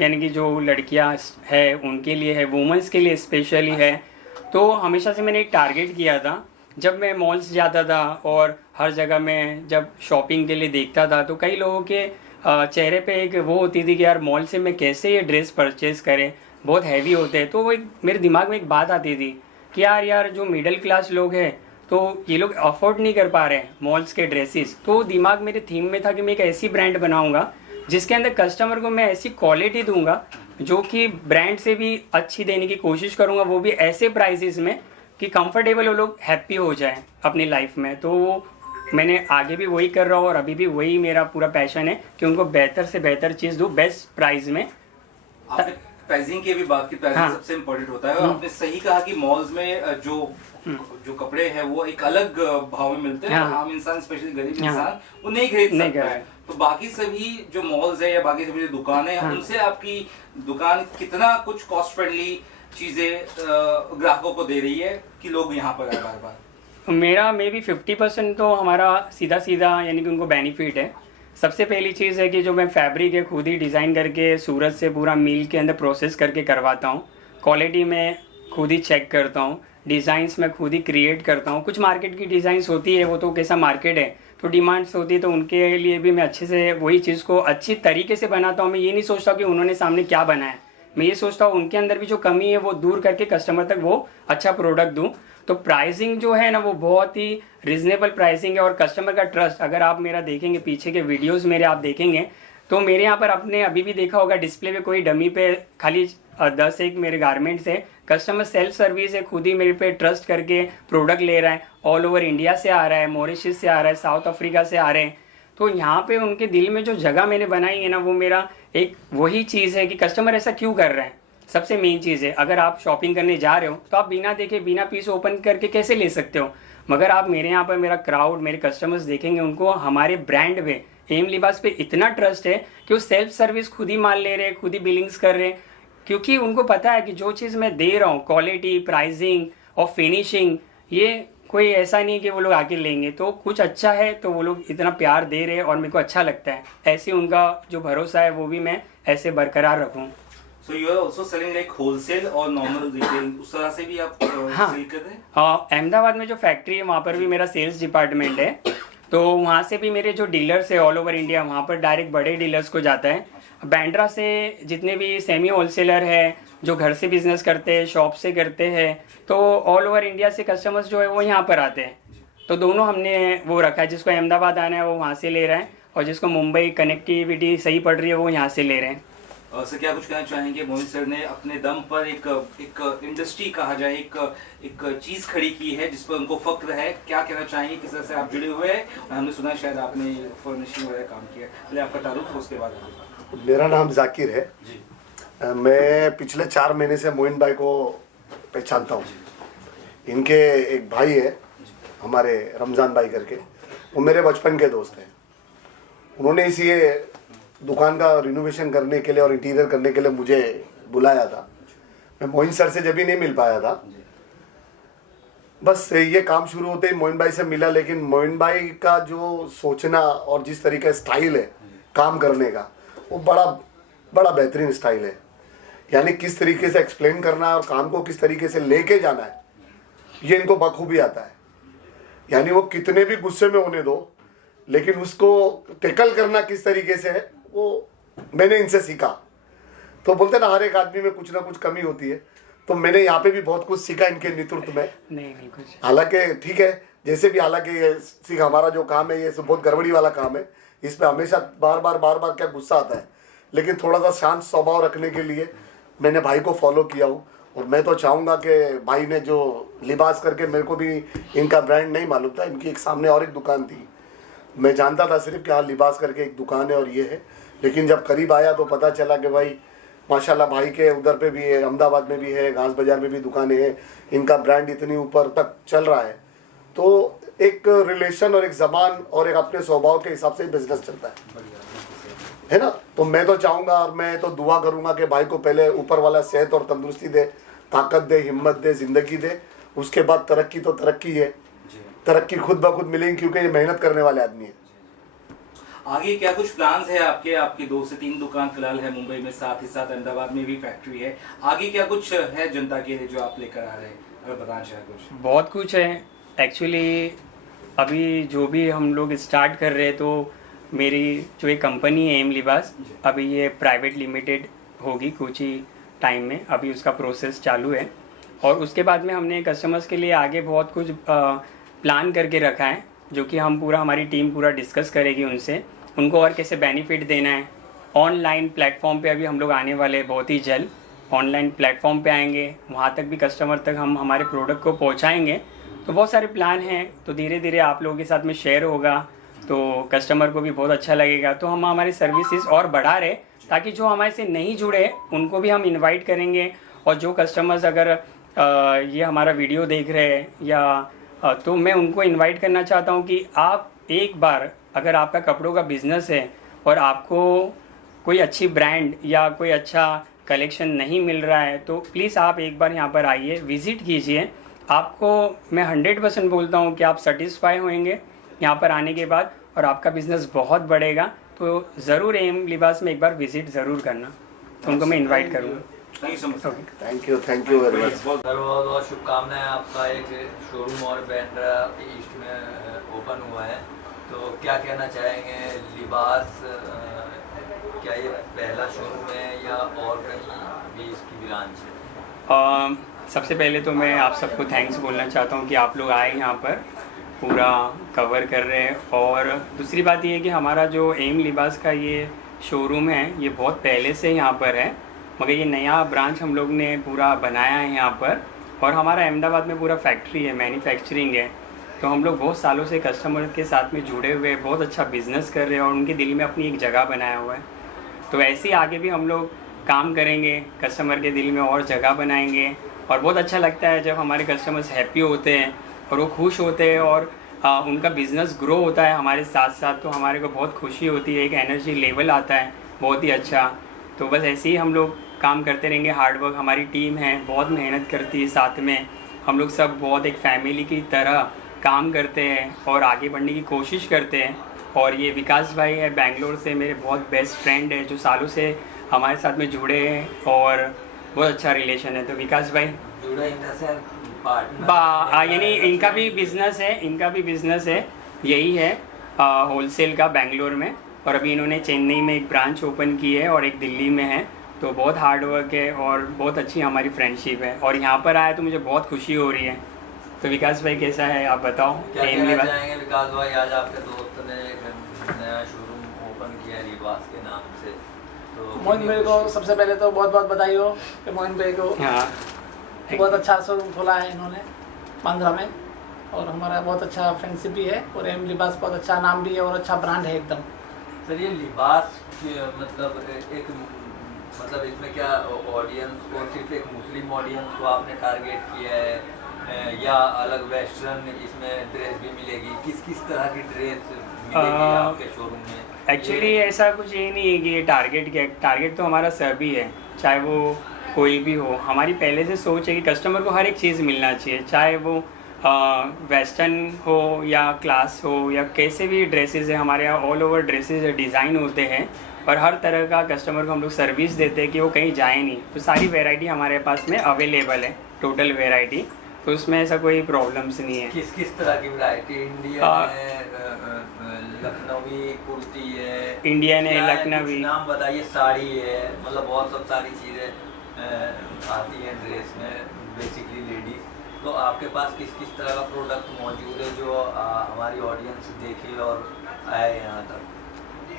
यानी कि जो लड़कियाँ है उनके लिए है, वुमेंस के लिए स्पेशली है। तो हमेशा से मैंने एक टारगेट किया था। जब मैं मॉल्स जाता था और हर जगह में जब शॉपिंग के लिए देखता था तो कई लोगों के चेहरे पे एक वो होती थी कि यार मॉल से मैं कैसे ये ड्रेस परचेज़ करें, बहुत हैवी होते हैं। तो वो एक मेरे दिमाग में एक बात आती थी कि यार जो मिडिल क्लास लोग हैं तो ये लोग अफोर्ड नहीं कर पा रहे हैं मॉल्स के ड्रेसेस। तो दिमाग मेरे थीम में था कि मैं एक ऐसी ब्रांड बनाऊंगा जिसके अंदर कस्टमर को मैं ऐसी क्वालिटी दूंगा जो कि ब्रांड से भी अच्छी देने की कोशिश करूंगा, वो भी ऐसे प्राइसेस में कि कंफर्टेबल वो लोग हैप्पी हो जाए अपनी लाइफ में। तो मैंने आगे भी वही कर रहा हूँ और अभी भी वही मेरा पूरा पैशन है कि उनको बेहतर से बेहतर चीज़ दूँ बेस्ट प्राइस में। प्राइसिंग की भी बात की, प्राइसिंग सबसे इम्पोर्टेंट होता है। और आपने सही कहा कि मॉल्स में जो कपड़े हैं वो एक अलग भाव में मिलते हैं। आम इंसान, स्पेशली गरीब इंसान, वो नहीं खरीद सकता है। तो बाकी सभी जो मॉल्स है या बाकी सभी जो दुकानें हैं उनसे आपकी दुकान कितना कुछ कॉस्ट फ्रेंडली चीजें ग्राहकों को दे रही है कि लोग यहाँ पर आए बार बार? मेरा मे बी 50% तो हमारा सीधा यानी कि उनको बेनिफिट है। सबसे पहली चीज़ है कि जो मैं फैब्रिक है खुद ही डिज़ाइन करके सूरत से पूरा मिल के अंदर प्रोसेस करके करवाता हूँ। क्वालिटी में खुद ही चेक करता हूँ, डिज़ाइंस मैं खुद ही क्रिएट करता हूँ। कुछ मार्केट की डिज़ाइंस होती है, वो तो कैसा मार्केट है तो डिमांड्स होती है, तो उनके लिए भी मैं अच्छे से वही चीज़ को अच्छी तरीके से बनाता हूँ। मैं ये नहीं सोचता कि उन्होंने सामने क्या बनाया, मैं ये सोचता हूँ उनके अंदर भी जो कमी है वो दूर करके कस्टमर तक वो अच्छा प्रोडक्ट दूँ। तो प्राइसिंग जो है ना वो बहुत ही रिजनेबल प्राइसिंग है और कस्टमर का ट्रस्ट। अगर आप मेरा देखेंगे पीछे के वीडियोस मेरे आप देखेंगे तो मेरे यहाँ पर आपने अभी भी देखा होगा डिस्प्ले पे कोई डमी पे खाली 10 एक मेरे गारमेंट्स है। कस्टमर सेल्फ सर्विस है, खुद ही मेरे पे ट्रस्ट करके प्रोडक्ट ले रहा है। ऑल ओवर इंडिया से आ रहा है, मॉरिशस से आ रहा है, साउथ अफ्रीका से आ रहे हैं। तो यहाँ पे उनके दिल में जो जगह मैंने बनाई है ना वो मेरा एक वही चीज़ है कि कस्टमर ऐसा क्यों कर रहे हैं। सबसे मेन चीज़ है, अगर आप शॉपिंग करने जा रहे हो तो आप बिना देखे बिना पीस ओपन करके कैसे ले सकते हो। मगर आप मेरे यहाँ पर मेरा क्राउड, मेरे कस्टमर्स देखेंगे, उनको हमारे ब्रांड पे एम लिबास पे इतना ट्रस्ट है कि वो सेल्फ सर्विस खुद ही माल ले रहे हैं, खुद ही बिलिंग्स कर रहे हैं, क्योंकि उनको पता है कि जो चीज़ मैं दे रहा हूँ क्वालिटी, प्राइसिंग और फिनिशिंग ये कोई ऐसा नहीं है कि वो लोग आके लेंगे, तो कुछ अच्छा है तो वो लोग इतना प्यार दे रहे हैं और मेरे को अच्छा लगता है। ऐसे उनका जो भरोसा है वो भी मैं ऐसे बरकरार रखूँ। So you are also selling like wholesale और normal retail, उस तरह से भी आप हाँ, सेल करते हैं? अहमदाबाद में जो फैक्ट्री है वहाँ पर भी मेरा सेल्स डिपार्टमेंट है, तो वहाँ से भी मेरे जो डीलर्स है ऑल ओवर इंडिया, वहाँ पर डायरेक्ट बड़े डीलर्स को जाता है। बैंड्रा से जितने भी सेमी होलसेलर है जो घर से बिजनेस करते हैं, शॉप से करते हैं, तो ऑल ओवर इंडिया से कस्टमर्स जो है वो यहाँ पर आते हैं। तो दोनों हमने वो रखा है, जिसको अहमदाबाद आना है वो वहाँ से ले रहा है और जिसको मुंबई कनेक्टिविटी सही पड़ रही है वो यहाँ से ले रहे हैं। सर क्या कुछ कहना चाहेंगे? मोहित सर ने अपने दम पर एक इंडस्ट्री कहा जाए, एक चीज़ खड़ी की है जिस पर उनको फक्र है। क्या कहना चाहेंगे? किस तरह से आप जुड़े हुए हैं? और हमने सुना शायद आपने फर्निशिंग वगैरह काम किया, पहले आपका तारुफ उसके बाद। मेरा नाम जाकिर है जी। मैं पिछले 4 महीने से मोइन भाई को पहचानता हूँ। इनके एक भाई है हमारे रमज़ान भाई करके, वो मेरे बचपन के दोस्त हैं। उन्होंने इसी दुकान का रिनोवेशन करने के लिए और इंटीरियर करने के लिए मुझे बुलाया था। मैं मोइन सर से जब भी नहीं मिल पाया था, बस ये काम शुरू होते ही मोइन भाई से मिला। लेकिन मोइन भाई का जो सोचना और जिस तरीके स्टाइल है काम करने का, वो बड़ा बेहतरीन स्टाइल है। यानी किस तरीके से एक्सप्लेन करना है और काम को किस तरीके से लेके जाना है, ये इनको बखूबी आता है। यानी वो कितने भी गुस्से में होने दो, लेकिन उसको टैकल करना किस तरीके से है वो मैंने इनसे सीखा। तो बोलते ना हर एक आदमी में कुछ ना कुछ कमी होती है, तो मैंने यहाँ पे भी बहुत कुछ सीखा इनके नेतृत्व में। नहीं कुछ, हालांकि ठीक है जैसे भी, हालांकि ये सीख हमारा जो काम है ये बहुत गड़बड़ी वाला काम है, इसमें हमेशा बार बार क्या गुस्सा आता है। लेकिन थोड़ा सा शांत स्वभाव रखने के लिए मैंने भाई को फॉलो किया हूँ। और मैं तो चाहूँगा कि भाई ने जो लिबास करके, मेरे को भी इनका ब्रांड नहीं मालूम था, इनकी एक सामने और एक दुकान थी, मैं जानता था सिर्फ कि हाँ लिबास करके एक दुकान है और ये है। लेकिन जब करीब आया तो पता चला कि भाई माशाल्लाह भाई के उधर पे भी है, अहमदाबाद में भी है, घास बाजार में भी दुकानें हैं, इनका ब्रांड इतनी ऊपर तक चल रहा है। तो एक रिलेशन और एक ज़बान और एक अपने स्वभाव के हिसाब से बिजनेस चलता है ना। तो मैं तो चाहूँगा और मैं तो दुआ करूँगा कि भाई को पहले ऊपर वाला सेहत और तंदुरुस्ती दे, ताकत दे, हिम्मत दे, ज़िंदगी दे। उसके बाद तरक्की तो तरक्की है, तरक्की खुद ब खुद मिलेगी क्योंकि ये मेहनत करने वाले आदमी है। आगे क्या कुछ प्लान्स है आपके 2 से 3 दुकान फिलहाल है मुंबई में, साथ ही साथ अहमदाबाद में भी फैक्ट्री है। आगे क्या कुछ है जनता के लिए जो आप लेकर आ रहे हैं, अगर बताना चाहें कुछ? बहुत कुछ है एक्चुअली। अभी जो भी हम लोग स्टार्ट कर रहे हैं, तो मेरी जो एक कंपनी है एम लिबास, अभी ये प्राइवेट लिमिटेड होगी कुछ ही टाइम में, अभी उसका प्रोसेस चालू है। और उसके बाद में हमने कस्टमर्स के लिए आगे बहुत कुछ प्लान करके रखा है, जो कि हम हमारी टीम पूरा डिस्कस करेगी उनको और कैसे बेनिफिट देना है। ऑनलाइन प्लेटफॉर्म पे अभी हम लोग आने वाले हैं बहुत ही जल्द, ऑनलाइन प्लेटफॉर्म पे आएंगे, वहाँ तक भी कस्टमर तक हम हमारे प्रोडक्ट को पहुँचाएंगे। तो बहुत सारे प्लान हैं, तो धीरे धीरे आप लोगों के साथ में शेयर होगा, तो कस्टमर को भी बहुत अच्छा लगेगा। तो हम हमारी सर्विसेज और बढ़ा रहे, ताकि जो हमारे से नहीं जुड़े उनको भी हम इन्वाइट करेंगे। और जो कस्टमर्स अगर ये हमारा वीडियो देख रहे हैं या तो मैं उनको इनवाइट करना चाहता हूँ कि आप एक बार, अगर आपका कपड़ों का बिज़नेस है और आपको कोई अच्छी ब्रांड या कोई अच्छा कलेक्शन नहीं मिल रहा है, तो प्लीज़ आप एक बार यहाँ पर आइए, विज़िट कीजिए। आपको मैं 100% बोलता हूँ कि आप सेटिस्फाई होंगे यहाँ पर आने के बाद, और आपका बिज़नेस बहुत बढ़ेगा। तो ज़रूर एम लिबास में एक बार विज़िट ज़रूर करना, तो उनको मैं इन्वाइट करूँगा। Thank you very much. बहुत बहुत शुभकामनाएं। आपका एक शोरूम और बैंड्रा ईस्ट में ओपन हुआ है, तो क्या कहना चाहेंगे? लिबास क्या ये पहला शोरूम है या और कहीं भी इसकी ब्रांच है? सबसे पहले तो मैं आप सबको थैंक्स बोलना चाहता हूँ कि आप लोग आए यहाँ पर, पूरा कवर कर रहे हैं। और दूसरी बात ये है कि हमारा जो एम लिबास का ये शोरूम है, ये बहुत पहले से यहाँ पर है, मगर ये नया ब्रांच हम लोग ने पूरा बनाया है यहाँ पर। और हमारा अहमदाबाद में पूरा फैक्ट्री है, मैन्युफैक्चरिंग है, तो हम लोग बहुत सालों से कस्टमर के साथ में जुड़े हुए, बहुत अच्छा बिज़नेस कर रहे हैं और उनके दिल में अपनी एक जगह बनाया हुआ है। तो ऐसे ही आगे भी हम लोग काम करेंगे, कस्टमर के दिल में और जगह बनाएंगे। और बहुत अच्छा लगता है जब हमारे कस्टमर्स हैप्पी होते हैं और वो खुश होते हैं और उनका बिज़नेस ग्रो होता है हमारे साथ साथ, तो हमारे को बहुत खुशी होती है, एक एनर्जी लेवल आता है बहुत ही अच्छा। तो बस ऐसे ही हम लोग काम करते रहेंगे। हार्डवर्क, हमारी टीम है बहुत मेहनत करती है, साथ में हम लोग सब बहुत एक फैमिली की तरह काम करते हैं और आगे बढ़ने की कोशिश करते हैं। और ये विकास भाई है बेंगलोर से, मेरे बहुत बेस्ट फ्रेंड है जो सालों से हमारे साथ में जुड़े हैं और बहुत अच्छा रिलेशन है। तो विकास भाई जुड़े इन द सेंस पार्टनर, यानी इनका भी बिजनेस है यही है होलसेल का बेंगलोर में, और अभी इन्होंने चेन्नई में एक ब्रांच ओपन की है और एक दिल्ली में है। तो बहुत हार्ड वर्क है और बहुत अच्छी हमारी फ्रेंडशिप है और यहाँ पर आया तो मुझे बहुत खुशी हो रही है। तो विकास भाई कैसा है आप बताओ। क्या कहना चाहेंगे विकास भाई, आज आपके दोस्त ने एक नया शोरूम ओपन किया है लिबास के नाम से, तो मोहिन भाई को सबसे पहले तो बहुत बहुत बधाई हो कि मोहिन भाई को बहुत अच्छा शोरूम खोला है इन्होंने बांद्रा में, और हमारा बहुत अच्छा फ्रेंडशिप भी है और एम लिबास बहुत अच्छा नाम भी है और अच्छा ब्रांड है एकदम। सर ये लिबास मतलब इसमें क्या ऑडियंस को सिर्फ एक मुस्लिम ऑडियंस को आपने टारगेट किया है या अलग वेस्टर्न इसमें ड्रेस भी मिलेगी? किस तरह की ड्रेस मिलेगी आपके शोरूम में? एक्चुअली ऐसा कुछ ये नहीं है कि ये टारगेट तो हमारा सभी है, चाहे वो कोई भी हो। हमारी पहले से सोच है कि कस्टमर को हर एक चीज़ मिलना चाहिए, चाहे वो वेस्टर्न हो या क्लास हो या कैसे भी ड्रेसेस है। हमारे यहाँ ऑल ओवर ड्रेसेस डिज़ाइन होते हैं और हर तरह का कस्टमर को हम लोग सर्विस देते हैं कि वो कहीं जाए नहीं। तो सारी वैरायटी हमारे पास में अवेलेबल है, टोटल वैरायटी, तो उसमें ऐसा कोई प्रॉब्लम्स नहीं है। किस तरह की वैरायटी? इंडियन है, लखनवी कुर्ती है, इंडियन है, लखनवी, नाम बताइए, साड़ी है, मतलब बहुत सब सारी चीज़ें आती हैं ड्रेस में बेसिकली लेडीज। तो आपके पास किस तरह का प्रोडक्ट मौजूद है जो हमारी ऑडियंस देखे और आए यहाँ तक?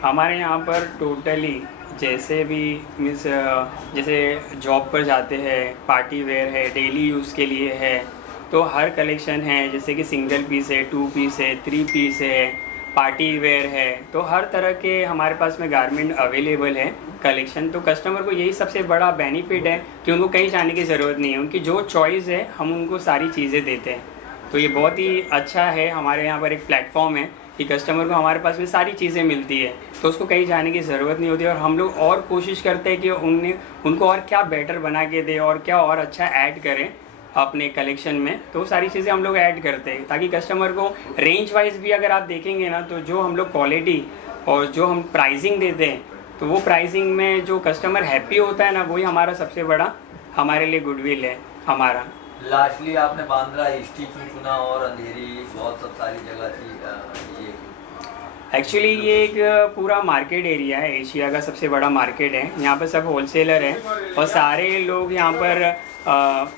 हमारे यहाँ पर टोटली जैसे भी मीन्स जैसे जॉब पर जाते हैं, पार्टी वेयर है, डेली यूज़ के लिए है, तो हर कलेक्शन है। जैसे कि सिंगल पीस है, 2 पीस है, 3 पीस है, पार्टी वेयर है, तो हर तरह के हमारे पास में गारमेंट अवेलेबल है कलेक्शन। तो कस्टमर को यही सबसे बड़ा बेनिफिट है कि उनको कहीं जाने की ज़रूरत नहीं है, उनकी जो चॉइस है हम उनको सारी चीज़ें देते हैं। तो ये बहुत ही अच्छा है, हमारे यहाँ पर एक प्लेटफॉर्म है कि कस्टमर को हमारे पास में सारी चीज़ें मिलती है, तो उसको कहीं जाने की ज़रूरत नहीं होती। और हम लोग और कोशिश करते हैं कि उनको और क्या बेटर बना के दें और क्या और अच्छा ऐड करें अपने कलेक्शन में। तो सारी चीज़ें हम लोग ऐड करते हैं ताकि कस्टमर को रेंज वाइज भी अगर आप देखेंगे ना, तो जो हम लोग क्वालिटी और जो हम प्राइसिंग देते हैं, तो वो प्राइसिंग में जो कस्टमर हैप्पी होता है ना, वही हमारा सबसे बड़ा हमारे लिए गुडविल है हमारा। लास्टली आपने बांद्रा ईस्ट क्यों चुना और अंधेरी बहुत सब सारी जगह थी? एक्चुअली ये एक पूरा मार्केट एरिया है, एशिया का सबसे बड़ा मार्केट है। यहाँ पर सब होलसेलर हैं और सारे लोग यहाँ पर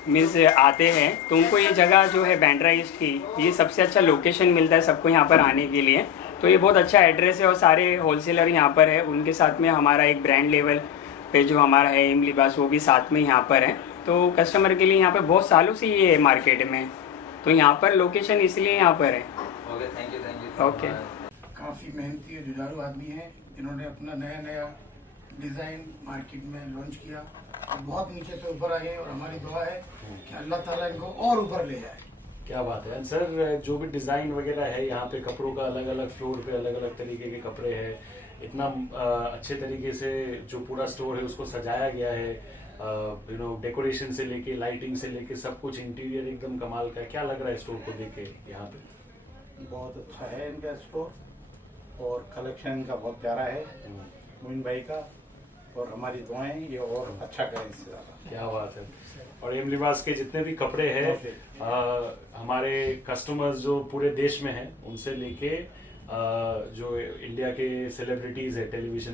मीन्स आते हैं, तो उनको ये जगह जो है बांद्रा ईस्ट की, ये सबसे अच्छा लोकेशन मिलता है सबको यहाँ पर आने के लिए। तो ये बहुत अच्छा एड्रेस है और सारे होलसेलर यहाँ पर है। उनके साथ में हमारा एक ब्रांड लेवल पे जो हमारा है एम लिबास, वो भी साथ में यहाँ पर है। तो कस्टमर के लिए यहाँ पर बहुत सालों से ये है मार्केट में, तो यहाँ पर लोकेशन इसलिए यहाँ पर है। Okay, thank you. ओके। काफ़ी मेहनती और जुझारू आदमी है, इन्होंने अपना नया डिज़ाइन मार्केट में लॉन्च किया और बहुत नीचे से ऊपर आए, और हमारी दुआ है कि अल्लाह ताला इनको और ऊपर ले जाए। क्या बात है सर, जो भी डिज़ाइन वगैरह है यहाँ पे, कपड़ों का अलग अलग फ्लोर पे अलग अलग तरीके के कपड़े हैं, इतना अच्छे तरीके से जो पूरा स्टोर है उसको सजाया गया है, डेकोरेशन से लेके लाइटिंग से लेके सब कुछ, इंटीरियर एकदम कमाल का। क्या लग रहा है स्टोर को देख के यहाँ पे? बहुत अच्छा है इनका स्टोर और कलेक्शन इनका बहुत प्यारा है मोइन भाई का, और हमारी दुआएं ये और अच्छा करें इससे ज़्यादा। क्या बात है। और एम लिबास के जितने भी कपड़े हैं हमारे कस्टमर्स जो पूरे देश में हैं, उनसे लेके जो इंडिया के सेलिब्रिटीज है, टेलीविजन